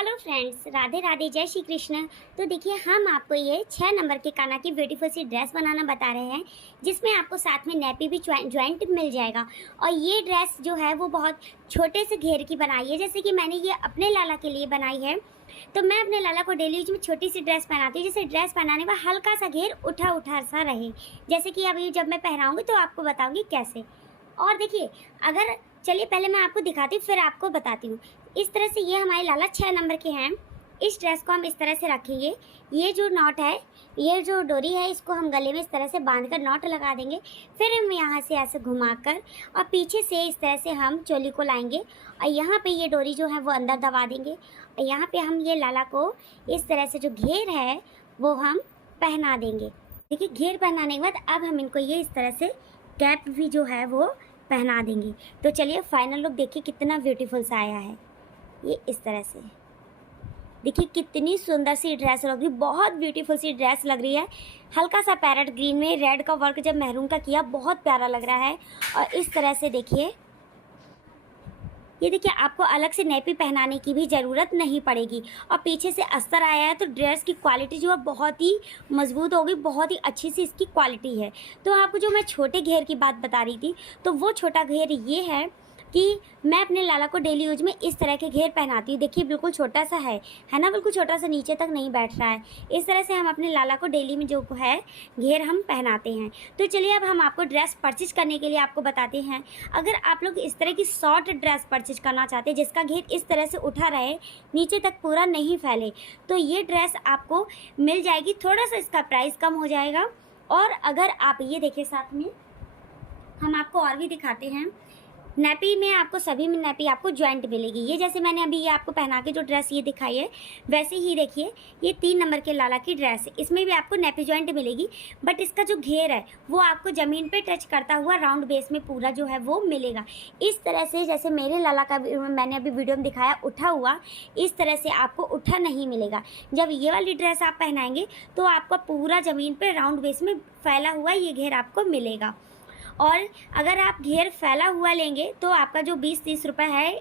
Hello friends, Radhe Radhe, जय श्री कृष्ण। तो देखिए, हम आपको ये 6 नंबर के काना की ब्यूटीफुल सी ड्रेस बनाना बता रहे हैं, जिसमें आपको साथ में नेपी भी ज्वाइंट मिल जाएगा। और ये ड्रेस जो है वो बहुत छोटे से घेर की बनाई है, जैसे कि मैंने ये अपने लाला के लिए बनाई है। तो मैं अपने लाला को डेली यूज में छोटी सी ड्रेस पहनाती हूँ, जैसे ड्रेस पहनाने में हल्का सा घेर उठा उठा सा रहे, जैसे कि अभी जब मैं पहनाऊँगी तो आपको बताऊँगी कैसे। और देखिए, अगर चलिए पहले मैं आपको दिखाती हूँ फिर आपको बताती हूँ। इस तरह से ये हमारे लाला 6 नंबर के हैं। इस ड्रेस को हम इस तरह से रखेंगे। ये जो नॉट है, ये जो डोरी है, इसको हम गले में इस तरह से बांधकर नॉट लगा देंगे। फिर हम यहाँ से ऐसे घुमाकर और पीछे से इस तरह से हम चोली को लाएंगे और यहाँ पे ये डोरी जो है वो अंदर दबा देंगे। और यहाँ पे हम ये लाला को इस तरह से जो घेर है वो हम पहना देंगे। देखिए, घेर पहनाने के बाद अब हम इनको ये इस तरह से कैप भी जो है वो पहना देंगे। तो चलिए फाइनल लुक देखिए कितना ब्यूटीफुल सा आया है। ये इस तरह से देखिए कितनी सुंदर सी ड्रेस लग रही है, बहुत ब्यूटीफुल सी ड्रेस लग रही है। हल्का सा पैरेट ग्रीन में रेड का वर्क जब मैरून का किया, बहुत प्यारा लग रहा है। और इस तरह से देखिए, ये देखिए आपको अलग से नेपी पहनाने की भी ज़रूरत नहीं पड़ेगी। और पीछे से अस्तर आया है तो ड्रेस की क्वालिटी जो है बहुत ही मजबूत होगी, बहुत ही अच्छी सी इसकी क्वालिटी है। तो आपको जो मैं छोटे घेर की बात बता रही थी, तो वो छोटा घेर ये है कि मैं अपने लाला को डेली यूज में इस तरह के घेर पहनाती हूँ। देखिए बिल्कुल छोटा सा है ना, बिल्कुल छोटा सा, नीचे तक नहीं बैठ रहा है। इस तरह से हम अपने लाला को डेली में जो है घेर हम पहनाते हैं। तो चलिए अब हम आपको ड्रेस परचेज करने के लिए आपको बताते हैं। अगर आप लोग इस तरह की शॉर्ट ड्रेस परचेज करना चाहते हैं जिसका घेर इस तरह से उठा रहे, नीचे तक पूरा नहीं फैले, तो ये ड्रेस आपको मिल जाएगी। थोड़ा सा इसका प्राइस कम हो जाएगा। और अगर आप ये देखिए, साथ में हम आपको और भी दिखाते हैं। नेपी में आपको सभी में नेपी आपको ज्वाइंट मिलेगी। ये जैसे मैंने अभी ये आपको पहना के जो ड्रेस ये दिखाई है, वैसे ही देखिए ये 3 नंबर के लाला की ड्रेस है, इसमें भी आपको नेपी ज्वाइंट मिलेगी। बट इसका जो घेर है वो आपको ज़मीन पे टच करता हुआ राउंड बेस में पूरा जो है वो मिलेगा। इस तरह से जैसे मेरे लाला का मैंने अभी वीडियो में दिखाया उठा हुआ, इस तरह से आपको उठा नहीं मिलेगा। जब ये वाली ड्रेस आप पहनाएंगे तो आपका पूरा ज़मीन पर राउंड बेस में फैला हुआ ये घेर आपको मिलेगा। और अगर आप घेर फैला हुआ लेंगे तो आपका जो 20-30 रुपये है,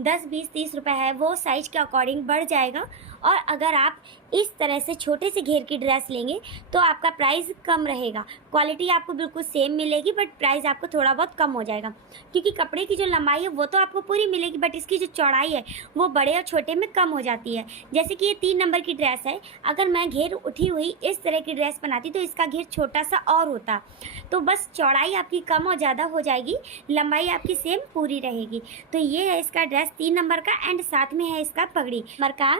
10-20-30 रुपये है, वो साइज़ के अकॉर्डिंग बढ़ जाएगा। और अगर आप इस तरह से छोटे से घेर की ड्रेस लेंगे तो आपका प्राइस कम रहेगा। क्वालिटी आपको बिल्कुल सेम मिलेगी, बट प्राइस आपको थोड़ा बहुत कम हो जाएगा, क्योंकि कपड़े की जो लंबाई है वो तो आपको पूरी मिलेगी, बट इसकी जो चौड़ाई है वो बड़े और छोटे में कम हो जाती है। जैसे कि ये 3 नंबर की ड्रेस है, अगर मैं घेर उठी हुई इस तरह की ड्रेस बनाती तो इसका घेर छोटा सा और होता, तो बस चौड़ाई आपकी कम और ज़्यादा हो जाएगी, लंबाई आपकी सेम पूरी रहेगी। तो ये है इसका ड्रेस 3 नंबर का, एंड साथ में है इसका पगड़ी नंबर का,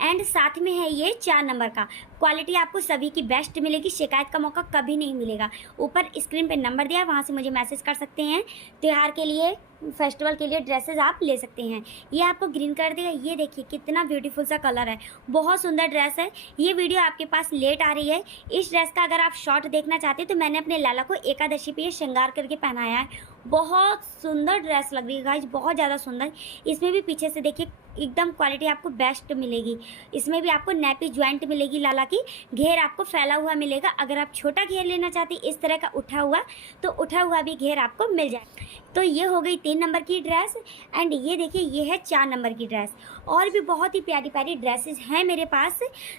एंड साथ में है ये 4 नंबर का। क्वालिटी आपको सभी की बेस्ट मिलेगी, शिकायत का मौका कभी नहीं मिलेगा। ऊपर स्क्रीन पे नंबर दिया है, वहाँ से मुझे मैसेज कर सकते हैं। त्योहार के लिए, फेस्टिवल के लिए ड्रेसेस आप ले सकते हैं। ये आपको ग्रीन कलर देगा। ये देखिए कितना ब्यूटीफुल सा कलर है, बहुत सुंदर ड्रेस है। ये वीडियो आपके पास लेट आ रही है। इस ड्रेस का अगर आप शॉर्ट देखना चाहते हैं तो मैंने अपने लाला को एकादशी पे ये श्रृंगार करके पहनाया है। बहुत सुंदर ड्रेस लग रही है गाइस, बहुत ज़्यादा सुंदर। इसमें भी पीछे से देखिए एकदम क्वालिटी आपको बेस्ट मिलेगी। इसमें भी आपको नेपी ज्वाइंट मिलेगी लाला की, घेर आपको फैला हुआ मिलेगा। अगर आप छोटा घेर लेना चाहती इस तरह का उठा हुआ, तो उठा हुआ भी घेर आपको मिल जाए। तो ये हो गई 3 नंबर की ड्रेस, एंड ये देखिए ये है 4 नंबर की ड्रेस। और भी बहुत ही प्यारी प्यारी ड्रेसेस हैं मेरे पास।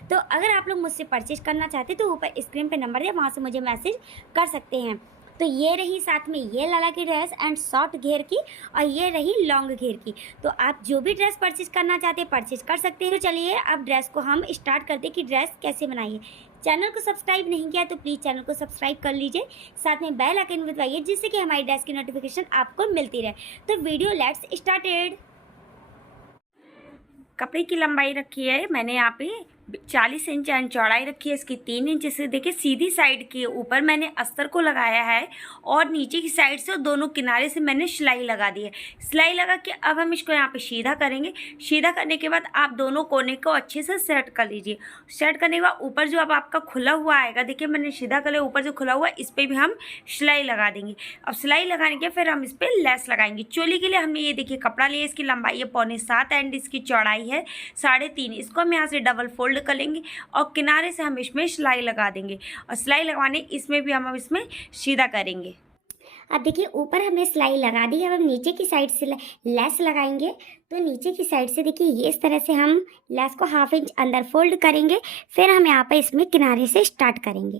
तो अगर आप लोग मुझसे परचेज करना चाहते हैं तो ऊपर स्क्रीन पे नंबर है, वहाँ से मुझे मैसेज कर सकते हैं। तो ये रही साथ में ये लाला की ड्रेस एंड शॉर्ट घेर की, और ये रही लॉन्ग घेर की। तो आप जो भी ड्रेस परचेज करना चाहते हैं परचेज कर सकते हैं। तो चलिए अब ड्रेस को हम स्टार्ट करते हैं कि ड्रेस कैसे बनाइए। चैनल को सब्सक्राइब नहीं किया तो प्लीज़ चैनल को सब्सक्राइब कर लीजिए, साथ में बेल आइकन भी दबाइए, जिससे कि हमारी ड्रेस की नोटिफिकेशन आपको मिलती रहे। तो वीडियो लेट्स स्टार्टेड। कपड़े की लंबाई रखी है मैंने यहाँ पे 40 इंच एंड चौड़ाई रखी है इसकी 3 इंच से। देखिए सीधी साइड के ऊपर मैंने अस्तर को लगाया है और नीचे की साइड से दोनों किनारे से मैंने सिलाई लगा दी है। सिलाई लगा के अब हम इसको यहाँ पे सीधा करेंगे। सीधा करने के बाद आप दोनों कोने को अच्छे से सेट कर लीजिए। सेट करने के बाद ऊपर जो अब आपका खुला हुआ आएगा, देखिए मैंने सीधा कर लिया, ऊपर जो खुला हुआ है इस पर भी हम सिलाई लगा देंगे। अब सिलाई लगाने के फिर हम इस पर लेस लगाएंगे। चोली के लिए हमने ये देखिए कपड़ा लिया, इसकी लंबाई है 6.25 एंड इसकी चौड़ाई है 3.5। इसको हम यहाँ से डबल फोल्ड कर लेंगे और किनारे से हम इसमें सिलाई लगा देंगे, और सिलाई लगवाने इसमें भी हम इसमें सीधा करेंगे। अब देखिए ऊपर हमने सिलाई लगा दी है, अब हम नीचे की साइड से लेस लगाएंगे। तो नीचे की साइड से देखिए ये इस तरह से हम लेस को 1/2 इंच अंदर फोल्ड करेंगे, फिर हम यहाँ पर इसमें किनारे से स्टार्ट करेंगे।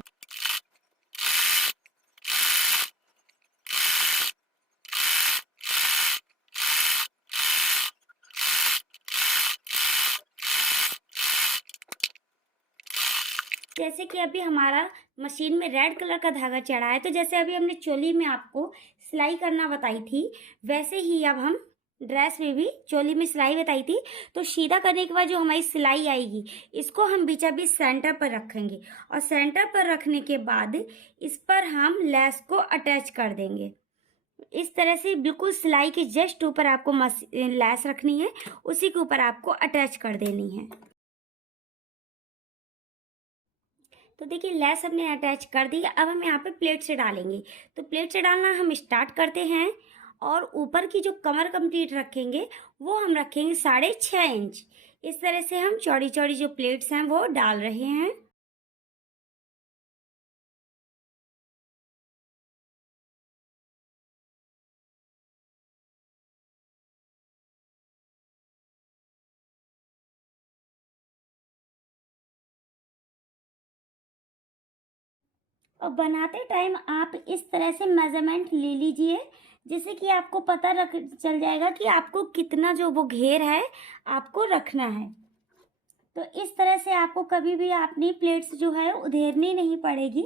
जैसे कि अभी हमारा मशीन में रेड कलर का धागा चढ़ा है, तो जैसे अभी हमने चोली में आपको सिलाई करना बताई थी, वैसे ही अब हम ड्रेस में भी चोली में सिलाई बताई थी। तो सीधा करने के बाद जो हमारी सिलाई आएगी, इसको हम बीचा बीच सेंटर पर रखेंगे और सेंटर पर रखने के बाद इस पर हम लेस को अटैच कर देंगे। इस तरह से बिल्कुल सिलाई के जस्ट ऊपर आपको लेस रखनी है, उसी के ऊपर आपको अटैच कर देनी है। तो देखिए लेस हमने अटैच कर दी। अब हम यहाँ पे प्लेट से डालेंगे। तो प्लेट से डालना हम स्टार्ट करते हैं और ऊपर की जो कमर कंप्लीट रखेंगे वो हम रखेंगे 6.5 इंच। इस तरह से हम चौड़ी चौड़ी जो प्लेट्स हैं वो डाल रहे हैं। और बनाते टाइम आप इस तरह से मेजरमेंट ले लीजिए, जिससे कि आपको पता रख चल जाएगा कि आपको कितना जो वो घेर है आपको रखना है। तो इस तरह से आपको कभी भी अपनी प्लेट्स जो है उधेड़नी नहीं पड़ेगी।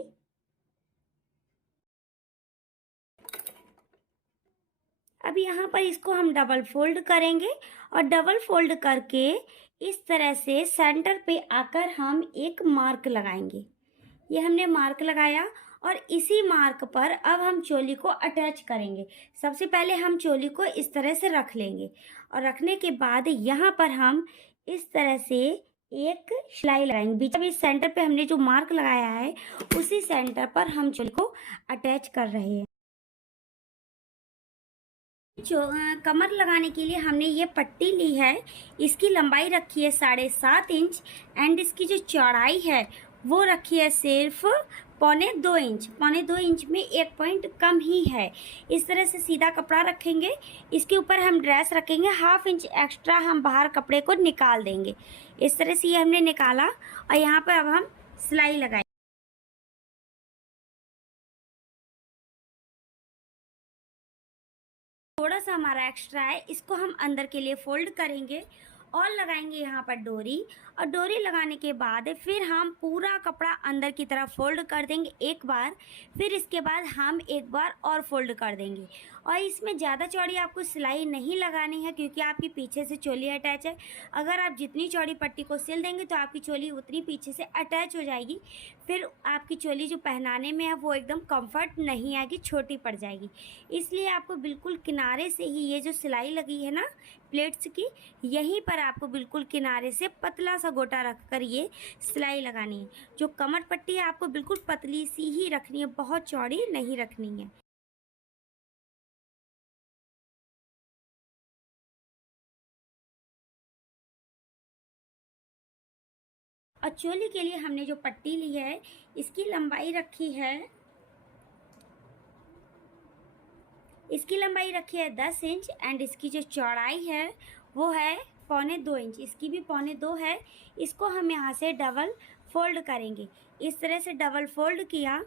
अब यहाँ पर इसको हम डबल फोल्ड करेंगे और डबल फोल्ड करके इस तरह से सेंटर पे आकर हम एक मार्क लगाएंगे। ये हमने मार्क लगाया और इसी मार्क पर अब हम चोली को अटैच करेंगे। सबसे पहले हम चोली को इस तरह से रख लेंगे और रखने के बाद यहाँ पर हम इस तरह से एक सिलाई लगाएंगे। बीच में सेंटर पे हमने जो मार्क लगाया है उसी सेंटर पर हम चोली को अटैच कर रहे हैं। जो कमर लगाने के लिए हमने ये पट्टी ली है, इसकी लंबाई रखी है 7.5 इंच एंड इसकी जो चौड़ाई है वो रखी है सिर्फ 1.25 इंच। 1.25 इंच में 1 पॉइंट कम ही है। इस तरह से सीधा कपड़ा रखेंगे, इसके ऊपर हम ड्रेस रखेंगे, 1/2 इंच एक्स्ट्रा हम बाहर कपड़े को निकाल देंगे। इस तरह से ये हमने निकाला और यहाँ पर अब हम सिलाई लगाएंगे। थोड़ा सा हमारा एक्स्ट्रा है, इसको हम अंदर के लिए फोल्ड करेंगे और लगाएंगे यहाँ पर डोरी। और डोरी लगाने के बाद फिर हम पूरा कपड़ा अंदर की तरफ फोल्ड कर देंगे एक बार, फिर इसके बाद हम एक बार और फोल्ड कर देंगे। और इसमें ज़्यादा चौड़ी आपको सिलाई नहीं लगानी है क्योंकि आपकी पीछे से चोली अटैच है। अगर आप जितनी चौड़ी पट्टी को सिल देंगे तो आपकी चोली उतनी पीछे से अटैच हो जाएगी, फिर आपकी चोली जो पहनाने में है वो एकदम कंफर्ट नहीं आएगी, छोटी पड़ जाएगी। इसलिए आपको बिल्कुल किनारे से ही ये जो सिलाई लगी है ना प्लेट्स की, यहीं पर आपको बिल्कुल किनारे से पतला सा गोटा रखकर ये सिलाई लगानी है। जो कमर पट्टी है आपको बिल्कुल पतली सी ही रखनी है, बहुत चौड़ी नहीं रखनी है। और चोली के लिए हमने जो पट्टी ली है इसकी लंबाई रखी है 10 इंच एंड इसकी जो चौड़ाई है वो है 1.25 इंच। इसकी भी 1.25 है। इसको हम यहाँ से डबल फोल्ड करेंगे। इस तरह से डबल फोल्ड किया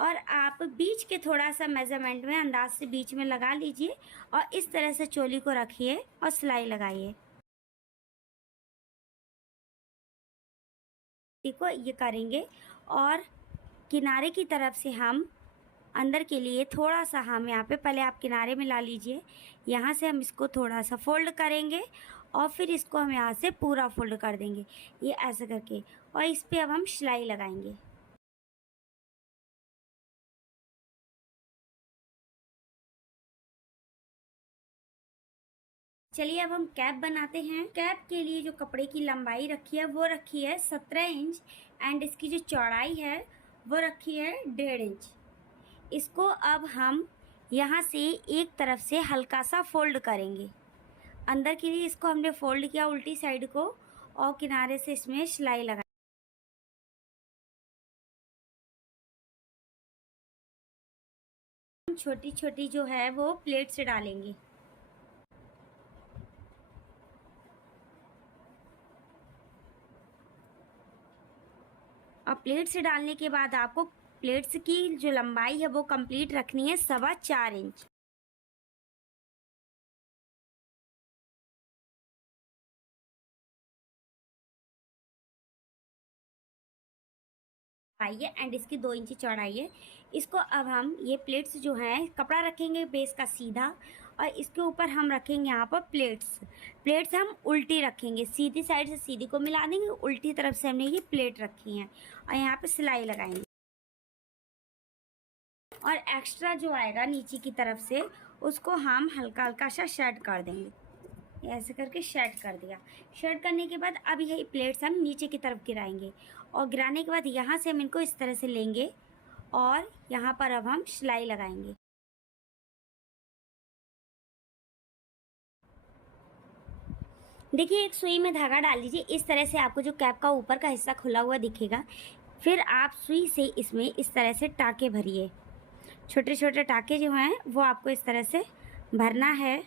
और आप बीच के थोड़ा सा मेजरमेंट में अंदाज से बीच में लगा लीजिए और इस तरह से चोली को रखिए और सिलाई लगाइए। देखो ये करेंगे और किनारे की तरफ से हम अंदर के लिए थोड़ा सा हम यहाँ पे पहले आप किनारे में ला लीजिए, यहाँ से हम इसको थोड़ा सा फोल्ड करेंगे और फिर इसको हम यहाँ से पूरा फोल्ड कर देंगे, ये ऐसे करके। और इस पे अब हम सिलाई लगाएंगे। चलिए अब हम कैप बनाते हैं। कैप के लिए जो कपड़े की लंबाई रखी है वो रखी है 17 इंच एंड इसकी जो चौड़ाई है वो रखी है 1.5 इंच। इसको अब हम यहाँ से एक तरफ से हल्का सा फोल्ड करेंगे। अंदर के लिए इसको हमने फोल्ड किया उल्टी साइड को और किनारे से इसमें सिलाई लगा। छोटी छोटी जो है वो प्लेट से डालेंगे। और प्लेट से डालने के बाद आपको प्लेट्स की जो लंबाई है वो कंप्लीट रखनी है 4.25 इंच। चौड़ाई है एंड इसकी 2 इंच चौड़ाई है। इसको अब हम ये प्लेट्स जो हैं कपड़ा रखेंगे बेस का सीधा, और इसके ऊपर हम रखेंगे यहाँ पर प्लेट्स हम उल्टी रखेंगे, सीधी साइड से सीधी को मिला देंगे, उल्टी तरफ से हमने ये प्लेट रखी हैं और यहाँ पे सिलाई लगाएंगे। और एक्स्ट्रा जो आएगा नीचे की तरफ से उसको हम हल्का हल्का सा शेड कर देंगे। ऐसे करके शेड कर दिया। शेड करने के बाद अब यही प्लेट्स हम नीचे की तरफ गिराएंगे, और गिराने के बाद यहाँ से हम इनको इस तरह से लेंगे और यहाँ पर अब हम सिलाई लगाएंगे। देखिए एक सुई में धागा डाल दीजिए, इस तरह से आपको जो कैप का ऊपर का हिस्सा खुला हुआ दिखेगा। फिर आप सुई से इसमें इस तरह से टाँके भरिए। छोटे छोटे टाँके जो हैं वो आपको इस तरह से भरना है।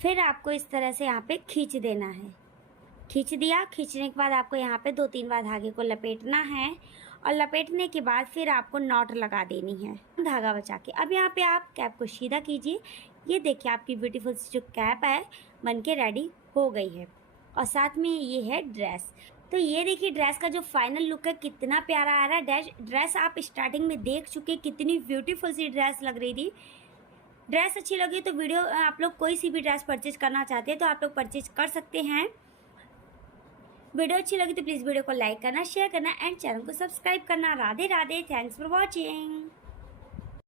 फिर आपको इस तरह से यहाँ पे खींच देना है। खींच दिया, खींचने के बाद आपको यहाँ पे 2-3 बार धागे को लपेटना है, और लपेटने के बाद फिर आपको नॉट लगा देनी है धागा बचा के। अब यहाँ पे आप कैप को सीधा कीजिए। ये देखिए आपकी ब्यूटीफुल सी जो कैप है बन के रेडी हो गई है, और साथ में ये है ड्रेस। तो ये देखिए ड्रेस का जो फाइनल लुक है कितना प्यारा आ रहा है। ड्रेस आप स्टार्टिंग में देख चुके, कितनी ब्यूटीफुल सी ड्रेस लग रही थी। ड्रेस अच्छी लगी तो वीडियो आप लोग कोई सी भी ड्रेस परचेज करना चाहते हैं तो आप लोग परचेज कर सकते हैं। वीडियो अच्छी लगी तो प्लीज़ वीडियो को लाइक करना, शेयर करना एंड चैनल को सब्सक्राइब करना। Radhe Radhe, thanks for watching.